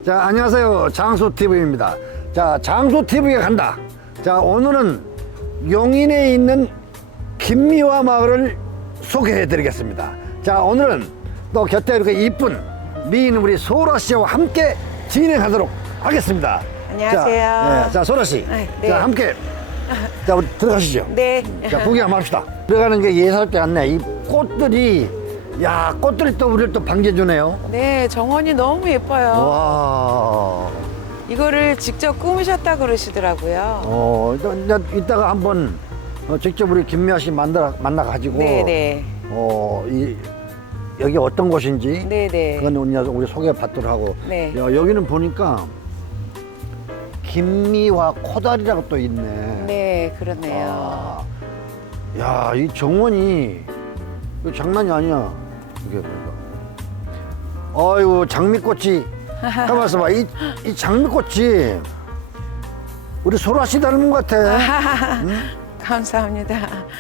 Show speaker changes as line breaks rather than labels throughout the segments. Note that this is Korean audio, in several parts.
자, 안녕하세요. 장수TV입니다. 자, 장수TV가 간다. 자, 오늘은 용인에 있는 김미화 마을을 소개해 드리겠습니다. 자, 오늘은 또 곁에 이렇게 이쁜 미인 우리 소라 씨와 함께 진행하도록 하겠습니다.
안녕하세요.
자, 소라 씨.
네.
자, 함께. 자, 우리 들어가시죠.
네.
자, 구경 한번 합시다. 들어가는 게 예사롭지 않네. 이 꽃들이, 야, 꽃들이 또 우리를 또 반겨주네요.
네, 정원이 너무 예뻐요.
와.
이거를 직접 꾸미셨다 그러시더라고요.
이따가 한번 직접 우리 김미아 씨 만나가지고.
네네.
여기 어떤 곳인지.
네네.
그건 우리 소개받도록 하고.
네.
야, 여기는 보니까 김미화 코다리라고 또 있네.
네, 그렇네요.
아, 야, 이 정원이 이거 장난이 아니야. 이게 보니까. 아이고, 장미꽃이. 가만 있어봐. 이 장미꽃이 우리 소라 씨 닮은 것 같아. 응?
감사합니다.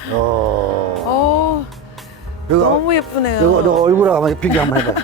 어. 이거,
너무 예쁘네요.
너 얼굴하고 한번 비교 한번 해봐.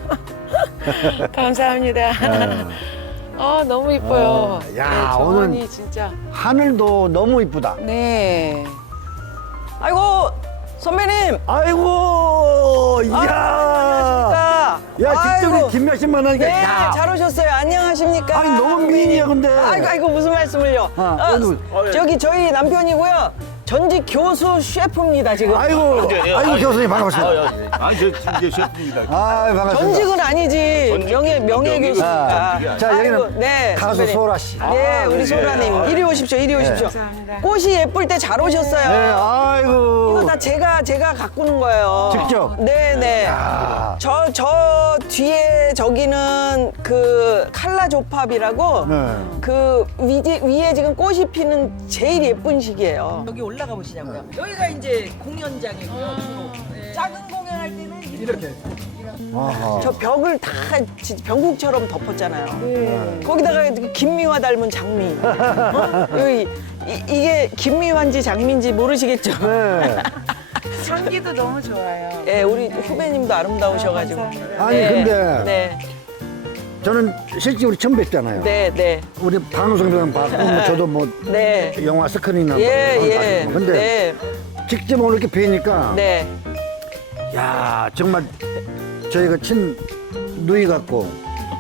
감사합니다. 너무 예뻐요.
야,
네, 정원이
오늘
진짜.
하늘도 너무 이쁘다.
네.
아이고 선배님.
아이고, 이야.
안녕하십니까.
야, 직접
아이고.
우리 김미아 씨 만나니까.
네,
야.
잘 오셨어요. 안녕하십니까.
아니, 너무 미인이야, 근데.
아이고 무슨 말씀을요. 저기 저희 남편이고요. 전직 교수 셰프입니다 지금.
아이고, 아이고, 교수님 반갑습니다.
저 이제 셰프입니다.
아, 반갑습니다.
전직은 아니지. 명예 교수니까.
자, 여기는
아이고, 네,
가수
선배님.
소라 씨.
네, 우리 소라님. 이리 오십시오. 이리 오십시오.
감사합니다.
꽃이 예쁠 때 잘 오셨어요.
네, 아이고.
이거 다 제가 가꾸는 거예요.
직접?
네네.
야.
저 뒤에 저기는 그 칼라 조팝이라고
네.
그 위에 지금 꽃이 피는 제일 예쁜 시기예요. 여기 올라가 보시냐고요. 여기가 이제 공연장이고요. 주로. 작은 공연할 때는 이렇게.
아하.
저 벽을 다 진짜 병국처럼 덮었잖아요.
네.
거기다가 김미화 닮은 장미. 여기 이게 김미화인지 장미인지 모르시겠죠?
네.
향기도 너무 좋아요.
네, 우리 후배님도 아름다우셔가지고.
감사합니다.
아니, 근데
네,
저는 실제 우리 처음 뵀잖아요.
네, 네,
우리 방송에서 봤고, 뭐 저도 뭐
네.
영화 스크린이나
예,
뭐
예.
봤고. 근데
네,
직접 오늘 이렇게 뵈니까
네.
야, 정말 저희가 친 누이 같고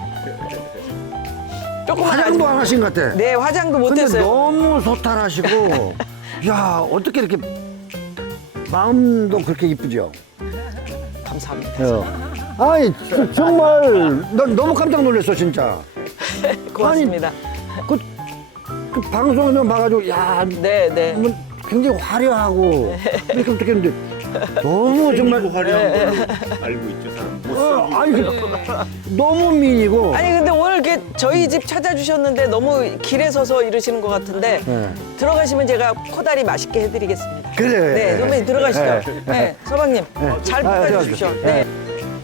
조금만
화장도 안 하신 것 같아.
네, 화장도
근데
못했어요.
너무 소탈하시고 야, 어떻게 이렇게 마음도 그렇게 이쁘죠?
감사합니다.
아니, 정말 난 너무 깜짝 놀랐어, 진짜.
고맙습니다.
그 방송에서 봐가지고 야,
네, 네.
뭐 굉장히 화려하고 이렇게 어떻게 했는데 너무 정말
화려한 걸로 알고 있죠, 사람.
아니 너무 미인이고.
아니 근데 오늘 이렇게 저희 집 찾아주셨는데 너무 길에 서서 이러시는 것 같은데
네.
들어가시면 제가 코다리 맛있게 해드리겠습니다.
그래.
네, 선배님 들어가시죠.
네.
네, 서방님 잘 부탁해 주십시오.
네.
네.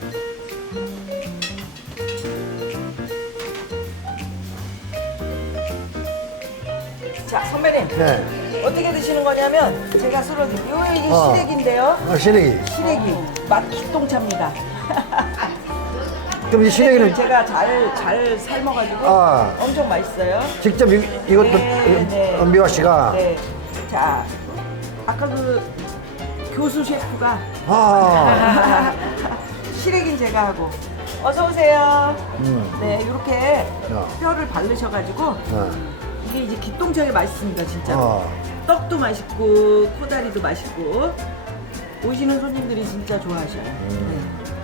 자, 선배님
네.
어떻게 드시는 거냐면 제가 썰어드릴게요. 이게
어.
시래기인데요.
시래기.
시래기 맛 기똥차입니다.
그럼 이 시래기는
제가 잘 삶아가지고
아.
엄청 맛있어요.
직접 이것도
네.
미화 씨가.
네. 자, 아까 그 교수 셰프가 시래기는 제가 하고. 어서 오세요. 네, 이렇게
야.
뼈를 바르셔가지고 이게 이제 기똥차게 맛있습니다, 진짜로.
어.
떡도 맛있고 코다리도 맛있고 오시는 손님들이 진짜 좋아하셔요. 네.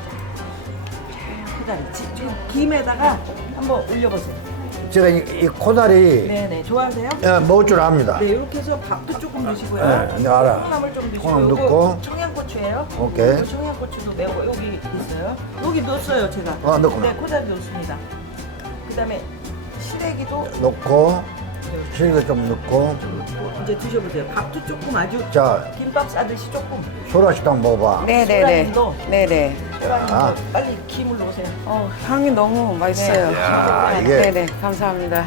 자, 코다리 지금 김에다가 한번 올려보세요.
제가 이 코다리
네네, 좋아하세요?
먹을 줄 압니다.
네, 이렇게 해서 밥도 조금 넣으시고요.
네, 네, 알아.
콩나물 좀 넣으시고.
콩나물
요거
넣고.
청양고추예요.
오케이.
요거 청양고추도 매워. 여기 있어요. 여기 넣었어요, 제가.
넣구나.
네, 코다리 넣습니다. 그다음에 시래기도
넣고 시래기 좀 넣고.
이제 드셔보세요. 밥도 조금 아주
자,
김밥 싸듯이 조금.
소라 씨도 한번 먹어봐.
네네네.
소라님도.
네네.
아.
빨리 김을 넣으세요.
향이 너무 맛있어요.
야, 이게
네네. 감사합니다.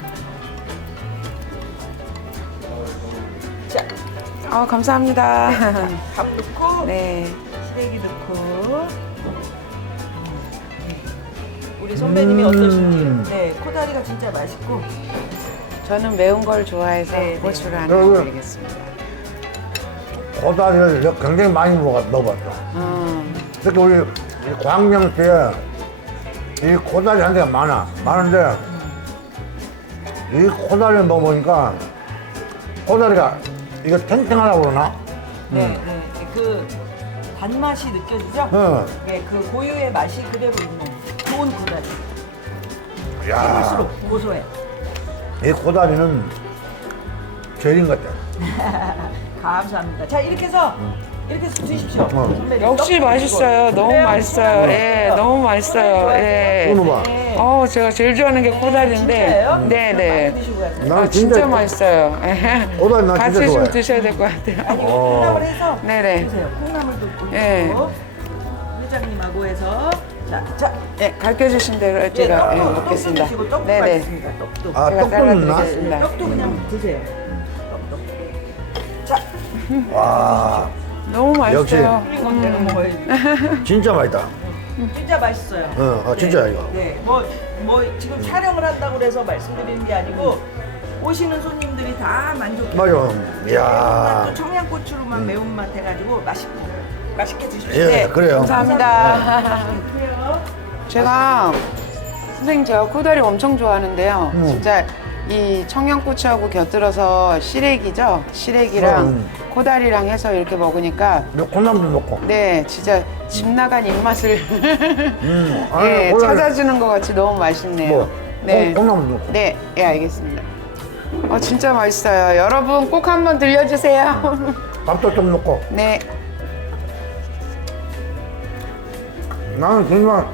자,
감사합니다.
밥 넣고
네.
시래기 넣고 우리 선배님이 어떠신지. 네, 코다리가 진짜 맛있고.
저는 매운 걸 좋아해서
네, 네.
고추를 하나
여기.
드리겠습니다.
고다리를 내가 굉장히 많이 먹어봤어. 특히 우리 광명시에 이 고다리 한 대가 많은데 이 고다리를 먹어보니까 고다리가 이거 탱탱하다고 그러나?
네, 네. 그 단맛이 느껴지죠?
응.
네, 그 고유의 맛이 그대로 있는 좋은 코다리.
야,
씹을수록 고소해.
이 고다리는 제일인 것 같아.
감사합니다. 자, 이렇게 해서 드십시오. 선배님.
역시
떡
맛있어요.
드시고.
너무
네,
맛있어요. 예, 너무 맛있어요. 예.
오늘 봐.
네.
제가 제일 좋아하는 게 코다리인데.
진짜예요?
네네.
많이 드시고 가세요.
나는
진짜
진짜
맛있어요.
코다리 난
같이
진짜
좀
좋아해.
드셔야 될 것 같아요.
아니, 콩나물 해서
네네.
드세요. 콩나물도
예.
올리고 회장님하고 해서 자,
예, 가르쳐 주신 대로 제가 예, 먹겠습니다.
드시고 떡도
네네.
맛있습니다. 떡도.
아,
제가
떡도 넣나?
잘라드리겠습니다.
떡도 그냥 드세요. 떡도. 자,
와,
너무
역시.
맛있어요.
이건 내가 먹어야지.
진짜 맛있다.
진짜 맛있어요.
진짜 이거.
네, 뭐 지금 촬영을 한다고 그래서 말씀드리는 게 아니고 오시는 손님들이 다 만족해요.
맞아. 이야.
또 청양고추로만 매운맛 해가지고 맛있게 드십시오.
예, 그래요.
감사합니다.
드세요.
제가 선생님 제가 코다리 엄청 좋아하는데요. 진짜 이 청양고추하고 곁들여서 시래기죠. 시래기랑 코다리랑 해서 이렇게 먹으니까
콩나물도 넣고.
네, 진짜 집 나간 입맛을
아니,
네,
고다리-
찾아주는 것 같이 너무 맛있네요.
뭐,
네,
콩나물도 넣고.
네, 예, 알겠습니다. 진짜 맛있어요. 여러분 꼭 한번 들려주세요.
밥도 좀 넣고.
네,
나는 정말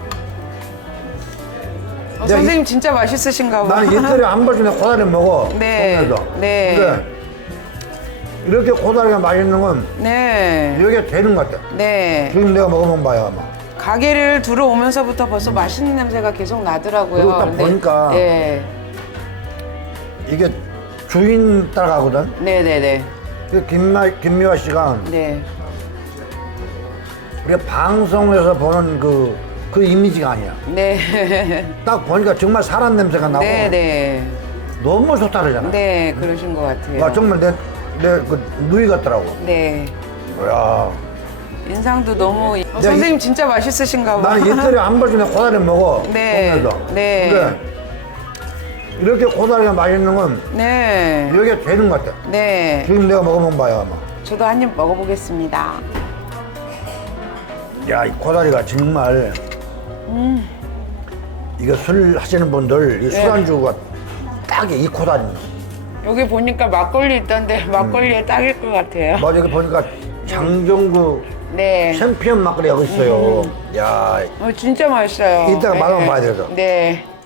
선생님 진짜 맛있으신가 봐.
나는 이틀에 한 번씩 고다리 먹어.
네,
동네에서.
네.
근데 이렇게 고다리가 맛있는 건
네,
이게 되는 것 같아.
네.
지금 내가 먹어본 바야 아마.
가게를 들어오면서부터 벌써 맛있는 냄새가 계속 나더라고요.
그리고 딱
근데-
보니까
네,
이게 주인 따라가거든.
네.
그 김미화 씨가
네.
우리가 방송에서 보는 그 이미지가 아니야.
네.
딱 보니까 정말 사람 냄새가 나고
네.
너무 좋다 그러잖아.
네, 그러신 것 같아요.
와, 정말 내 그 누이 같더라고.
네.
야,
인상도 너무. 선생님 진짜 맛있으신가 봐.
나는 이틀에 한 번씩 고다리 먹어.
네.
동네에서.
네.
근데 이렇게 고다리가 맛있는 건
네.
이게 되는 것 같아.
네.
지금 내가 먹어본 바야 아마.
저도 한 입 먹어보겠습니다.
야, 이 고다리가 정말 이거 술 하시는 분들 이 술안주가 딱이 고다리입니다.
여기 보니까 막걸리 있던데 막걸리에 딱일 것 같아요.
맞아, 여기 보니까 장정구
네.
챔피언 막걸리가 있어요. 야,
진짜 맛있어요.
이따가 맛 한번 봐야 되죠.
네.